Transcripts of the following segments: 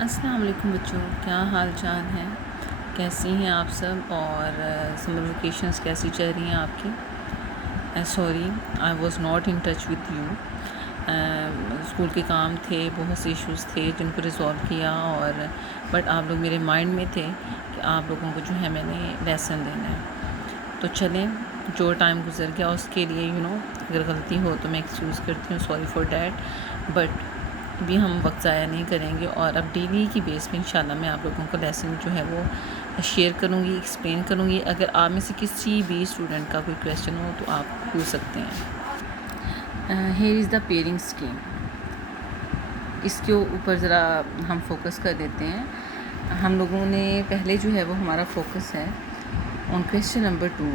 السلام علیکم بچوں، کیا حال چال ہے؟ کیسی ہیں آپ سب؟ اور سمر ویکیشنز کیسی چل رہی ہیں آپ کی؟ Sorry I was not in touch with you. School کے کام تھے، بہت سے ایشوز تھے جن کو ریزالو کیا، اور بٹ آپ لوگ میرے مائنڈ میں تھے کہ آپ لوگوں کو جو ہے میں نے لیسن دینا ہے. تو چلیں، جو ٹائم گزر گیا اس کے لیے اگر غلطی ہو تو میں ایکسکیوز کرتی ہوں، سوری فار دیٹ. بٹ بھی ہم وقت ضائع نہیں کریں گے، اور اب ڈیلی کی بیس پہ انشاءاللہ میں آپ لوگوں کو لیسن جو ہے وہ شیئر کروں گی، ایکسپلین کروں گی. اگر آپ میں سے کسی بھی اسٹوڈنٹ کا کوئی کویسچن ہو تو آپ پوچھ سکتے ہیں. Here is the pairing scheme. اس کے اوپر ذرا ہم فوکس کر دیتے ہیں. ہم لوگوں نے پہلے جو ہے وہ ہمارا فوکس ہے آن کویسچن نمبر 2.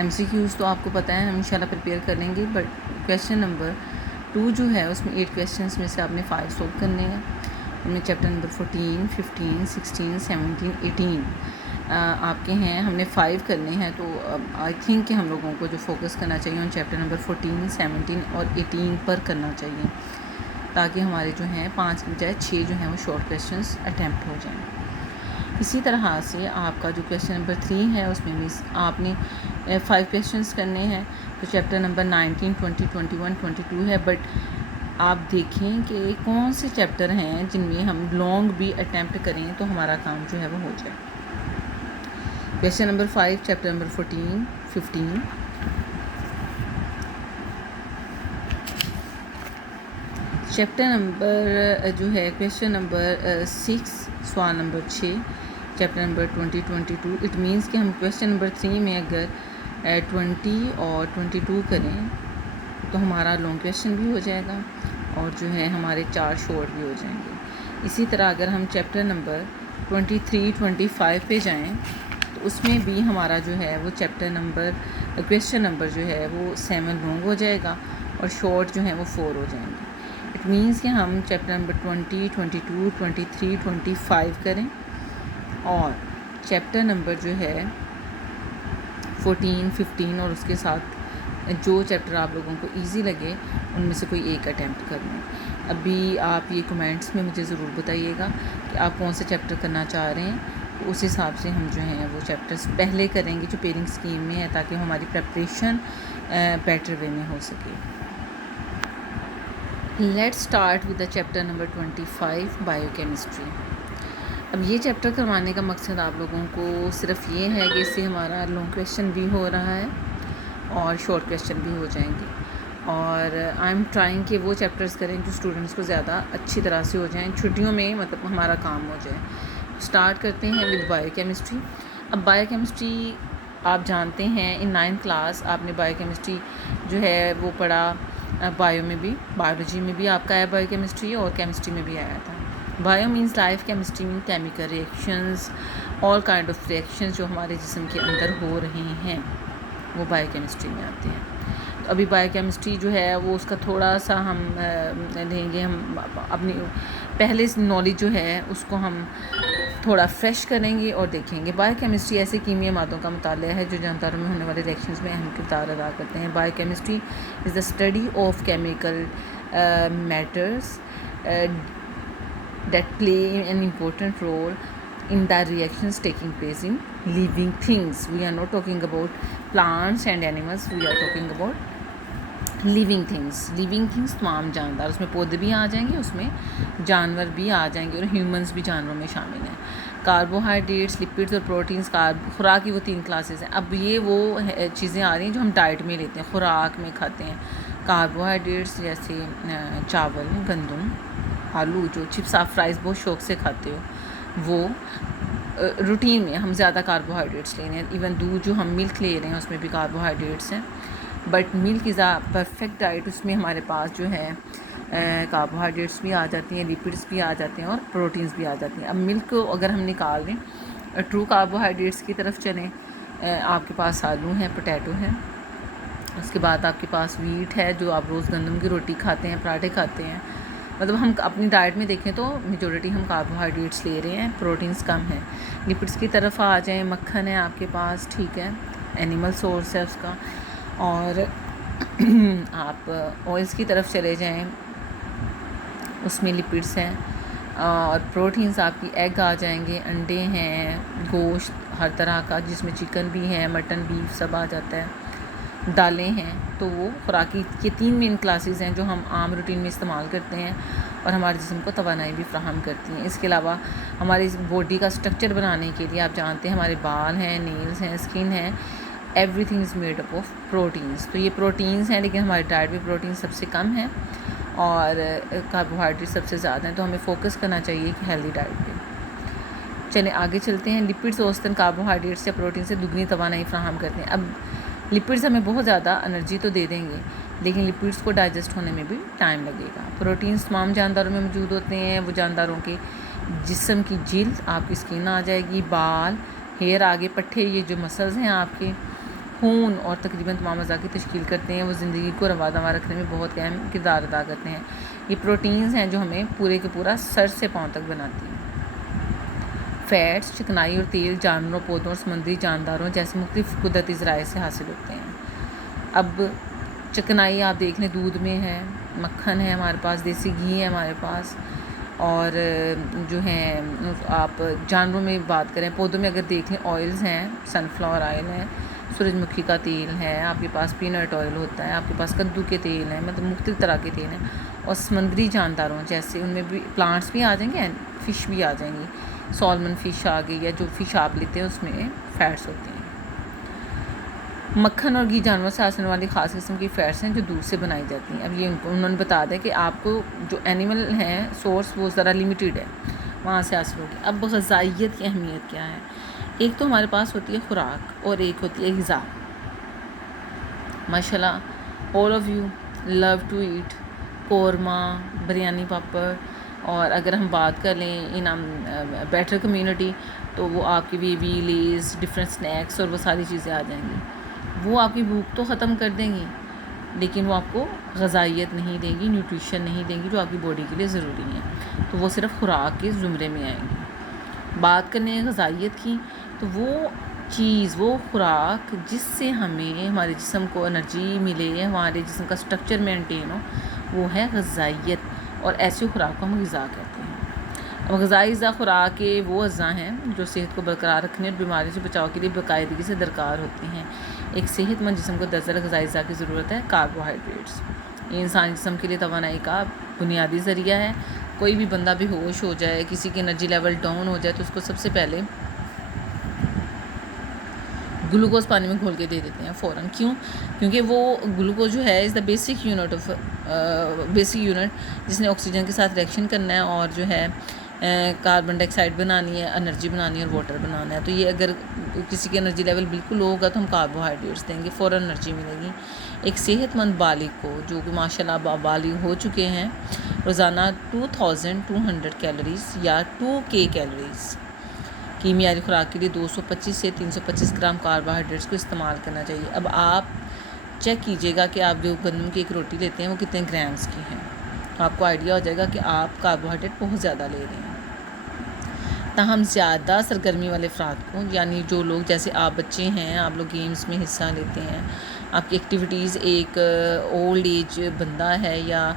MCQs تو آپ کو پتہ ہے ہم انشاءاللہ پریپیئر کر لیں گے، بٹ کویسچن نمبر 2 جو ہے اس میں 8 کویسچنس میں سے آپ نے 5 سولو کرنے ہیں. ان میں چیپٹر نمبر 14، 15، 16، 17، 18 آپ کے ہیں. ہم نے 5 کرنے ہیں، تو آئی تھنک کہ ہم لوگوں کو جو فوکس کرنا چاہیے ان چیپٹر نمبر 14، 17 اور 18 پر کرنا چاہیے، تاکہ ہمارے جو ہیں 5 کی بجائے 6 جو ہیں وہ شارٹ کویسچنس اٹیمپٹ ہو جائیں. اسی طرح سے آپ کا جو کویسچن نمبر 3 ہے اس میں آپ نے 5 کویسچنس کرنے ہیں. تو چیپٹر نمبر 19، 20، 21، 22 ہے، بٹ آپ دیکھیں کہ کون سے چیپٹر ہیں جن میں ہم لانگ بھی اٹیمپٹ کریں تو ہمارا کام جو ہے وہ ہو جائے. Question number 5، chapter number 14، 15. Chapter number جو ہے کویسچن نمبر 6، سوال number 6، chapter number 20، 22. It means کہ ہم کویسچن نمبر 3 میں اگر 20 اور 22 کریں تو ہمارا لانگ کویسچن بھی ہو جائے گا، اور جو ہے ہمارے 4 شارٹ بھی ہو جائیں گے. اسی طرح اگر ہم چیپٹر نمبر 23، 25 پہ جائیں تو اس میں بھی ہمارا جو ہے وہ چیپٹر نمبر کویسچن نمبر جو ہے وہ 7 لانگ ہو جائے گا، اور شارٹ جو ہیں وہ 4 ہو جائیں گے. اٹ مینس کہ ہم چیپٹر نمبر 20، 22، 23، 25 کریں، اور چیپٹر نمبر جو ہے 14، 15 اور اس کے ساتھ جو چیپٹر آپ لوگوں کو ایزی لگے ان میں سے کوئی ایک اٹیمپٹ کر لیں. ابھی آپ یہ کمنٹس میں مجھے ضرور بتائیے گا کہ آپ کون سے چیپٹر کرنا چاہ رہے ہیں، تو اس حساب سے ہم جو ہیں وہ چیپٹرز پہلے کریں گے جو پیئرنگ اسکیم میں ہے، تاکہ ہماری پریپریشن بیٹر وے میں ہو سکے. Let start with the chapter number 25، bio chemistry. اب یہ چیپٹر کروانے کا مقصد آپ لوگوں کو صرف یہ ہے کہ اس سے ہمارا لانگ کویسچن بھی ہو رہا ہے اور شارٹ کویسچن بھی ہو جائیں گے. اور آئی ایم ٹرائنگ کہ وہ چیپٹرز کریں جو اسٹوڈنٹس کو زیادہ اچھی طرح سے ہو جائیں، چھٹیوں میں مطلب ہمارا کام ہو جائے. اسٹارٹ کرتے ہیں ود بایو کیمسٹری. اب بایو کیمسٹری آپ جانتے ہیں ان 9th کلاس آپ نے بایو کیمسٹری جو ہے وہ پڑھا. بایو میں بھی، بایولوجی میں بھی آپ کا ہے بایو کیمسٹری، اور کیمسٹری میں بھی آیا تھا. Bio means life, chemistry means chemical reactions, all kind of reactions جو ہمارے جسم کے اندر ہو رہے ہیں وہ بایو کیمسٹری میں آتے ہیں. تو ابھی بایو کیمسٹری جو ہے وہ اس کا تھوڑا سا ہم لیں گے، ہم اپنی پہلے نالج جو ہے اس کو ہم تھوڑا فریش کریں گے اور دیکھیں گے. بایو کیمسٹری ایسے کیمیائی مادوں کا مطالعہ ہے جو جانداروں میں ہونے والے ریئیکشنز میں اہم کردار ادا کرتے ہیں. Biochemistry is the study of chemical matters that play an important role in the reactions taking place in living things. We are not talking about plants and animals, we are talking about living things. Living things تمام جاندار، اس میں پودے بھی آ جائیں گے، اس میں جانور بھی آ جائیں گے، اور ہیومنس بھی جانوروں میں شامل ہیں. کاربوہائیڈریٹس، لپڈس اور پروٹینس. خوراک کی وہ 3 کلاسز ہیں. اب یہ وہ چیزیں آ رہی ہیں جو ہم ڈائٹ میں لیتے ہیں، خوراک میں کھاتے ہیں. کاربوہائیڈریٹس جیسے چاول، گندم، آلو، جو چپس آپ فرائز بہت شوق سے کھاتے ہو، وہ روٹین میں ہم زیادہ کاربوہائیڈریٹس لے رہے ہیں. ایون دودھ جو ہم ملک لے رہے ہیں اس میں بھی کاربوہائیڈریٹس ہیں، but milk is a perfect diet. اس میں ہمارے پاس جو ہے کاربوہائیڈریٹس بھی آ جاتی ہیں، لپڈس بھی آ جاتے ہیں، اور پروٹینس بھی آ جاتی ہیں. اب ملک کو اگر ہم نکال دیں، ٹرو کاربوہائیڈریٹس کی طرف چلیں، آپ کے پاس آلو ہیں، پوٹیٹو ہیں، اس کے بعد آپ کے پاس ویٹ ہے جو آپ روز گندم کی روٹی کھاتے ہیں، پراٹھے کھاتے ہیں. مطلب ہم اپنی ڈائٹ میں دیکھیں تو میجورٹی ہم کاربوہائیڈریٹس لے رہے ہیں، پروٹینس کم ہیں. لپڈس کی طرف آ جائیں، مکھن ہے آپ کے پاس، ٹھیک ہے، اینیمل سورس ہے اس کا. اور آپ آئلس کی طرف چلے جائیں، اس میں لپڈس ہیں. اور پروٹینز آپ کی ایگ آ جائیں گے، انڈے ہیں، گوشت ہر طرح کا جس میں چکن بھی ہے، مٹن، بیف سب آ جاتا ہے، دالیں ہیں. تو وہ خوراکی یہ 3 مین کلاسز ہیں جو ہم عام روٹین میں استعمال کرتے ہیں اور ہمارے جسم کو توانائی بھی فراہم کرتی ہیں. اس کے علاوہ ہماری باڈی کا سٹرکچر بنانے کے لیے آپ جانتے ہیں ہمارے بال ہیں، نیلز ہیں، اسکن ہے، every thing is made up of proteins. تو یہ پروٹینز ہیں، لیکن ہماری ڈائٹ میں پروٹین سب سے کم ہے اور کاربوہائیڈریٹ سب سے زیادہ ہیں. تو ہمیں فوکس کرنا چاہیے کہ ہیلدی ڈائٹ پہ. چلیں آگے چلتے ہیں. لپڈس اوسطاً کاربوہائیڈریٹس یا پروٹین سے دگنی توانائی فراہم کرتے ہیں. اب لپڈس ہمیں بہت زیادہ انرجی تو دے دیں گے، لیکن لپڈس کو ڈائجسٹ ہونے میں بھی ٹائم لگے گا. پروٹینز تمام جانداروں میں موجود ہوتے ہیں. وہ جانداروں کے جسم کی جلد، آپ کی اسکن آ جائے گی، بال، ہیئر، آگے پٹھے، یہ جو مسلز ہیں آپ کے، خون اور تقریباً تمام اعضاء کی تشکیل کرتے ہیں. وہ زندگی کو روا دوا رکھنے میں بہت اہم کردار ادا کرتے ہیں. یہ پروٹینز ہیں جو ہمیں پورے کے پورا سر سے پاؤں تک بناتی ہیں. فیٹس، چکنائی اور تیل جانوروں، پودوں اور سمندری جانداروں جیسے مختلف قدرتی ذرائع سے حاصل ہوتے ہیں. اب چکنائی آپ دیکھ لیں، دودھ میں ہے، مکھن ہے ہمارے پاس، دیسی گھی ہے ہمارے پاس، اور جو ہیں آپ جانوروں میں بات کریں، پودوں میں اگر دیکھ لیں آئلز ہیں، سن فلاور آئل ہے، سورج مکھی کا تیل ہے، آپ کے پاس پینٹ آئل ہوتا ہے، آپ کے پاس کدو کے تیل ہیں، مطلب مختلف طرح کے تیل ہیں. اور سمندری جانداروں جیسے ان میں بھی پلانٹس بھی آ جائیں گے، فش بھی آ جائیں گی، سالمن فش آ گئی، یا جو فش آپ لیتے ہیں اس میں فیٹس ہوتے ہیں. مکھن اور گھی جانوروں سے حاصل ہونے والی خاص قسم کی فیٹس ہیں جو دودھ سے بنائی جاتی ہیں. اب یہ انہوں نے بتا دیا کہ آپ کو جو اینیمل ہیں سورس وہ ذرا لمیٹیڈ ہے، وہاں سے حاصل ہوگی. اب غذائیت کی اہمیت کیا ہے؟ ایک تو ہمارے پاس ہوتی ہے خوراک اور ایک ہوتی ہے غذا. ماشاء اللہ all of you love to eat korma, biryani, papad. اور اگر ہم بات کر لیں ان بیٹر کمیونٹی تو وہ آپ کی بیبی لیز، ڈفرینٹ اسنیکس اور وہ ساری چیزیں آ جائیں گی. وہ آپ کی بھوک تو ختم کر دیں گی، لیکن وہ آپ کو غذائیت نہیں دیں گی، نیوٹریشن نہیں دیں گی جو آپ کی باڈی کے لیے ضروری ہے. تو وہ صرف خوراک کے زمرے میں آئیں گی. بات کرنے غذائیت کی تو وہ چیز، وہ خوراک جس سے ہمیں ہمارے جسم کو انرجی ملے، ہمارے جسم کا سٹرکچر مینٹین ہو، وہ ہے غذائیت. اور ایسی خوراک کو ہم غذا کہتے ہیں. اب غذائی اجزاء خوراک کے وہ اجزاء ہیں جو صحت کو برقرار رکھنے اور بیماری سے بچاؤ کے لیے باقاعدگی سے درکار ہوتی ہیں. ایک صحت مند جسم کو 10 غذائی اجزاء کی ضرورت ہے. کاربوہائیڈریٹس یہ انسانی جسم کے لیے توانائی کا بنیادی ذریعہ ہے. کوئی بھی بندہ بے ہوش ہو جائے، کسی کی انرجی لیول ڈاؤن ہو جائے تو اس کو سب سے پہلے گلوکوز پانی میں گھول کے دے دیتے ہیں فوراً. کیوں؟ کیونکہ وہ گلوکوز جو ہے از دا بیسک یونٹ جس نے آکسیجن کے ساتھ ریئیکشن کرنا ہے اور جو ہے کاربن ڈائی آکسائڈ بنانی ہے، انرجی بنانی ہے اور واٹر بنانا ہے. تو یہ اگر کسی کی انرجی لیول بالکل لو ہوگا تو ہم کاربوہائیڈریٹس دیں گے، فوراً انرجی ملے گی. ایک صحت مند بالغ کو جو کہ ماشاء اللہ بالغ ہو چکے ہیں، روزانہ 2200 کیلوریز یا 2K کیلوریز کی معیاری خوراک کے لیے 225 سے 325 گرام کاربوہائیڈریٹس کو استعمال کرنا چاہیے. اب آپ چیک کیجئے گا کہ آپ جو گندم کی ایک روٹی لیتے ہیں وہ کتنے گرامز کی ہیں، تو آپ کو آئیڈیا ہو جائے گا کہ آپ کاربوہائیڈریٹ بہت زیادہ لے رہے ہیں. تاہم زیادہ سرگرمی والے افراد کو، یعنی جو لوگ جیسے آپ بچے ہیں، آپ لوگ گیمز میں حصہ لیتے ہیں، آپ کی ایکٹیویٹیز ایک اولڈ ایج بندہ ہے یا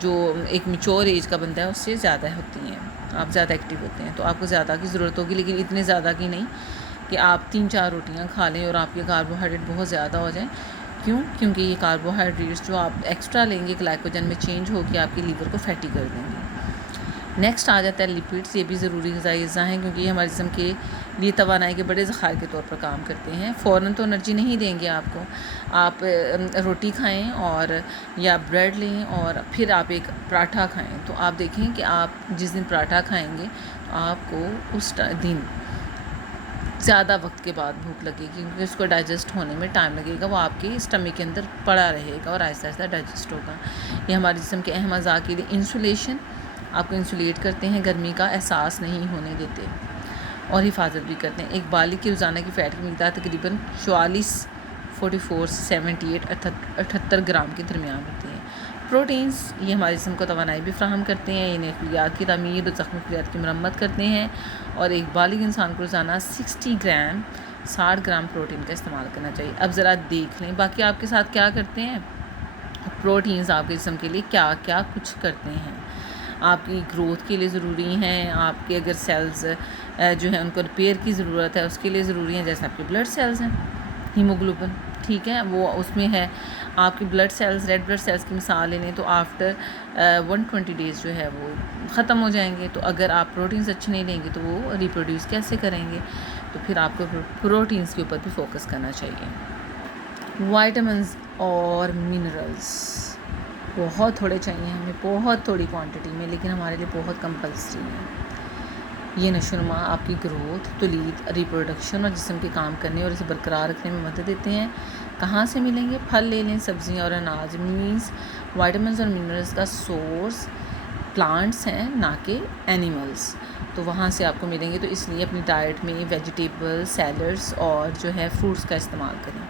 جو ایک میچور ایج کا بندہ ہے اس سے زیادہ ہوتی ہیں، آپ زیادہ ایکٹیو ہوتے ہیں، تو آپ کو زیادہ کی ضرورت ہوگی، لیکن اتنے زیادہ کی نہیں کہ آپ 3-4 روٹیاں کھا لیں اور آپ کے کاربوہائیڈریٹ بہت زیادہ ہو جائیں. کیوں؟ کیونکہ یہ کاربوہائیڈریٹس جو آپ ایکسٹرا لیں گے گلائکوجن میں چینج ہو کے آپ کے لیور کو فیٹی کر دیں گے. نیکسٹ آ جاتا ہے لپڈس. یہ بھی ضروری غذائی اجزاء ہیں کیونکہ یہ ہمارے جسم کے لیے توانائی کے بڑے ذخائر کے طور پر کام کرتے ہیں. فوراً تو انرجی نہیں دیں گے آپ کو. آپ روٹی کھائیں اور یا بریڈ لیں اور پھر آپ ایک پراٹھا کھائیں، تو آپ دیکھیں کہ آپ جس دن پراٹھا کھائیں گے تو آپ کو اس دن زیادہ وقت کے بعد بھوک لگے گی کیونکہ اس کو ڈائجسٹ ہونے میں ٹائم لگے گا. وہ آپ کے اسٹمک کے اندر پڑا رہے گا اور آہستہ آہستہ ڈائجسٹ ہوگا. یہ ہمارے جسم کے اہم اعضاء کے لیے انسولیشن، آپ کو انسولیٹ کرتے ہیں، گرمی کا احساس نہیں ہونے دیتے اور حفاظت بھی کرتے ہیں. ایک بالغ کی روزانہ کی فیٹ کی مقدار تقریباً 44 سے 78 گرام کے درمیان ہوتی ہے. پروٹینز یہ ہمارے جسم کو توانائی بھی فراہم کرتے ہیں، انہیں خلیات کی تعمیر اور زخمی خلیات کی مرمت کرتے ہیں. اور ایک بالغ انسان کو روزانہ 60 گرام پروٹین کا استعمال کرنا چاہیے. اب ذرا دیکھ لیں باقی آپ کے ساتھ کیا کرتے ہیں، پروٹینز آپ کے جسم کے لیے کیا کیا کچھ کرتے ہیں. آپ کی گروتھ کے لیے ضروری ہیں، آپ کے اگر سیلز جو ہیں ان کو ریپیئر کی ضرورت ہے اس کے لیے ضروری ہیں، جیسے آپ کے بلڈ سیلز ہیں، ہیموگلوبن، ٹھیک ہے، وہ اس میں ہے. آپ کی blood cells, red blood cells کی مثال لے لیں تو آفٹر 120 ڈیز جو ہے وہ ختم ہو جائیں گے. تو اگر آپ پروٹینز اچھے نہیں لیں گے تو وہ ریپروڈیوس کیسے کریں گے؟ تو پھر آپ کو پروٹینز کے اوپر بھی فوکس کرنا چاہیے. وائٹامنز اور منرلز بہت تھوڑے چاہیے ہمیں، بہت تھوڑی کوانٹٹی میں، لیکن ہمارے لیے بہت کمپلسری ہے. یہ نشو و نما آپ کی گروتھ، تولید، ریپروڈکشن اور جسم کے کام کرنے اور اسے برقرار رکھنے میں مدد دیتے ہیں. کہاں سے ملیں گے؟ پھل لے لیں، سبزیاں اور اناج. مینس وائٹامنز اور منرلز کا سورس پلانٹس ہیں، نہ کہ اینیملس. تو وہاں سے آپ کو ملیں گے. تو اس لیے اپنی ڈائٹ میں ویجیٹیبل، سیلڈس اور جو ہے فروٹس کا استعمال کریں.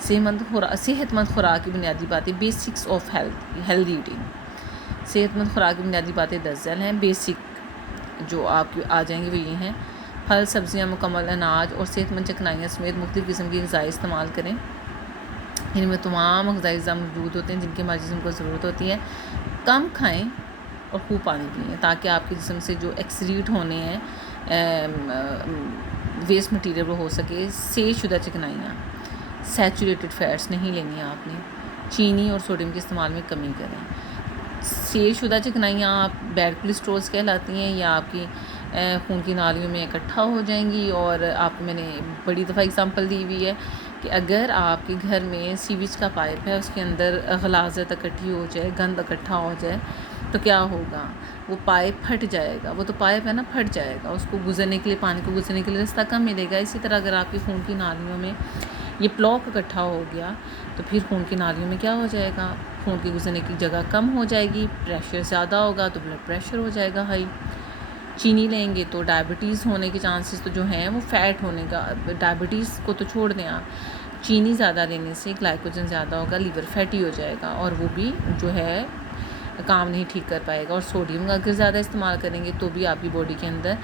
صحت مند خوراک کی بنیادی باتیں، بیسکس آف ہیلدی ایٹنگ. صحت مند خوراک کی بنیادی باتیں 10 ذیل ہیں. بیسک جو آپ کی آ جائیں گے وہ یہ ہیں: پھل، سبزیاں، مکمل اناج اور صحت مند چکنائیاں سمیت مختلف قسم کی غذائیں استعمال کریں. ان میں تمام غذائی اجزاء موجود ہوتے ہیں جن کی ہمارے جسم کو ضرورت ہوتی ہے. کم کھائیں اور خوب پانی پئیں تاکہ آپ کے جسم سے جو ایکسریٹ ہونے ہیں ویسٹ مٹیریل وہ ہو سکے. سیج شدہ چکنائیاں، سیچوریٹڈ فیٹس نہیں لینی آپ نے. چینی اور سوڈیم کے استعمال میں کمی کریں. سیج شدہ چکنائیاں آپ بیڈ کولیسٹرولز کہلاتی ہیں، یا آپ کی خون کی نالیوں میں اکٹھا ہو جائیں گی. اور آپ کو میں نے بڑی دفعہ اگزامپل دی ہوئی ہے کہ اگر آپ کے گھر میں سیویج کا پائپ ہے، اس کے اندر غلاظت اکٹھی ہو جائے، گند اکٹھا ہو جائے تو کیا ہوگا؟ وہ پائپ پھٹ جائے گا. وہ تو پائپ ہے نا، پھٹ جائے گا. اس کو گزرنے کے لیے، پانی کو گزرنے کے لیے راستہ کم ملے گا. اسی طرح اگر آپ کی خون کی نالیوں میں یہ پلاک اکٹھا ہو گیا تو پھر خون کی نالیوں میں کیا ہو جائے گا؟ خون کی گزرنے کی جگہ کم ہو جائے گی. پریشر زیادہ ہوگا تو بلڈ پریشر ہو جائے گا ہائی. چینی لیں گے تو ڈائبٹیز ہونے کے چانسز تو جو ہیں وہ فیٹ ہونے کا. ڈائبٹیز کو تو چھوڑ دیں آپ، چینی زیادہ لینے سے گلائکوجن زیادہ ہوگا، لیور فیٹی ہو جائے گا اور وہ بھی جو ہے کام نہیں ٹھیک کر پائے گا. اور سوڈیم کا اگر زیادہ استعمال کریں گے تو بھی آپ کی باڈی کے اندر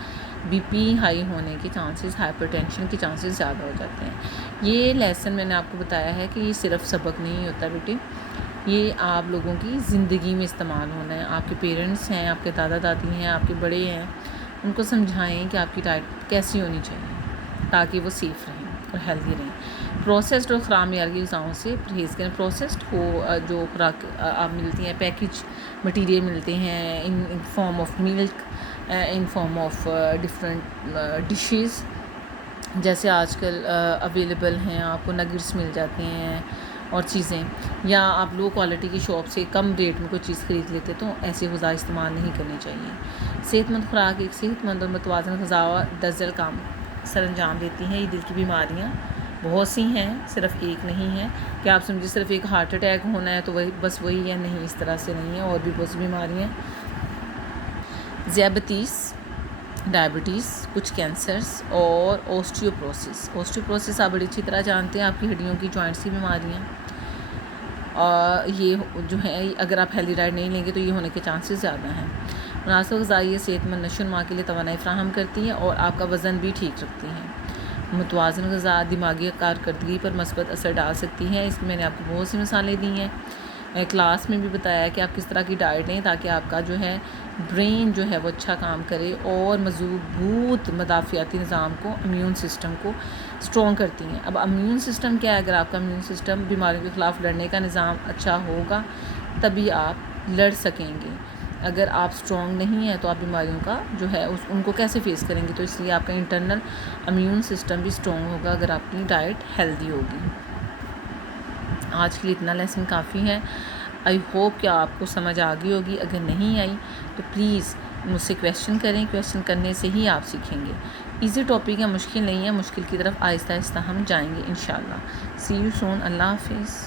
بی پی ہائی ہونے کے چانسز، ہائپر ٹینشن کے چانسز زیادہ ہو جاتے ہیں. یہ لیسن میں نے آپ کو بتایا ہے کہ یہ صرف سبق نہیں ہوتا بیٹے، یہ آپ لوگوں کی زندگی میں استعمال ہونا ہے. آپ کے پیرنٹس ہیں، آپ کے دادا دادی ہیں، آپ کے بڑے ہیں، ان کو سمجھائیں کہ آپ کی ڈائٹ کیسی ہونی چاہیے تاکہ وہ سیف رہیں اور ہیلدی رہیں. پروسیسڈ اور خراب معیار کی غذاؤں سے پرہیز کریں. پروسیسڈ کو جو خوراک آپ ملتی ہیں، پیکج مٹیریل ملتے ہیں in form of milk, in form of different dishes, جیسے آج کل اویلیبل ہیں، آپ کو نگٹس مل جاتے ہیں اور چیزیں، یا آپ لو کوالٹی کی شاپ سے کم ریٹ میں کوئی چیز خرید لیتے تو ایسی غذا استعمال نہیں کرنی چاہیے. صحت مند خوراک ایک صحت مند اور متوازن غذا 10 ذیل کام سر انجام دیتی ہیں. یہ دل کی بیماریاں بہت سی ہیں، صرف ایک نہیں ہے کہ آپ سمجھے صرف ایک ہارٹ اٹیک ہونا ہے تو وہی بس وہی ہے. نہیں، اس طرح سے نہیں ہے، اور بھی بہت سی بیماریاں ہیں. ذیابطیس، ڈائبٹیز، کچھ کینسرز اور اوسٹیوپروسس آپ بڑی اچھی طرح جانتے ہیں، آپ کی ہڈیوں کی، جوائنٹس کی بیماریاں. اور یہ جو ہے اگر آپ ہیلدی ڈائٹ نہیں لیں گے تو یہ ہونے کے چانسز زیادہ ہیں. مناسب غذائیت صحت مند نشو و نما کے لیے توانائی فراہم کرتی ہے اور آپ کا وزن بھی ٹھیک رکھتی ہیں. متوازن غذا دماغی کارکردگی پر مثبت اثر ڈال سکتی ہیں. اس میں نے آپ کو بہت سی مثالیں دی ہیں، کلاس میں بھی بتایا کہ آپ کس طرح کی ڈائٹ لیں تاکہ آپ کا جو ہے برین جو ہے وہ اچھا کام کرے اور مضبوط مدافعتی نظام کو، امیون سسٹم کو اسٹرانگ کرتی ہیں. اب امیون سسٹم کیا ہے؟ اگر آپ کا امیون سسٹم بیماریوں کے خلاف لڑنے کا نظام اچھا ہوگا تبھی آپ لڑ سکیں گے. اگر آپ اسٹرانگ نہیں ہیں تو آپ بیماریوں کا جو ہے ان کو کیسے فیس کریں گے؟ تو اس لیے آپ کا انٹرنل امیون سسٹم بھی اسٹرانگ ہوگا اگر آپ کی ڈائٹ ہیلدی ہوگی. آج کے لیے اتنا لیسن کافی ہے. آئی ہوپ کہ آپ کو سمجھ آ گئی ہوگی. اگر نہیں آئی تو پلیز مجھ سے کویشچن کریں، کویشچن کرنے سے ہی آپ سیکھیں گے. ایزی ٹاپک ہے، مشکل نہیں ہے. مشکل کی طرف آہستہ آہستہ ہم جائیں گے انشاءاللہ. سی یو سون. اللہ حافظ.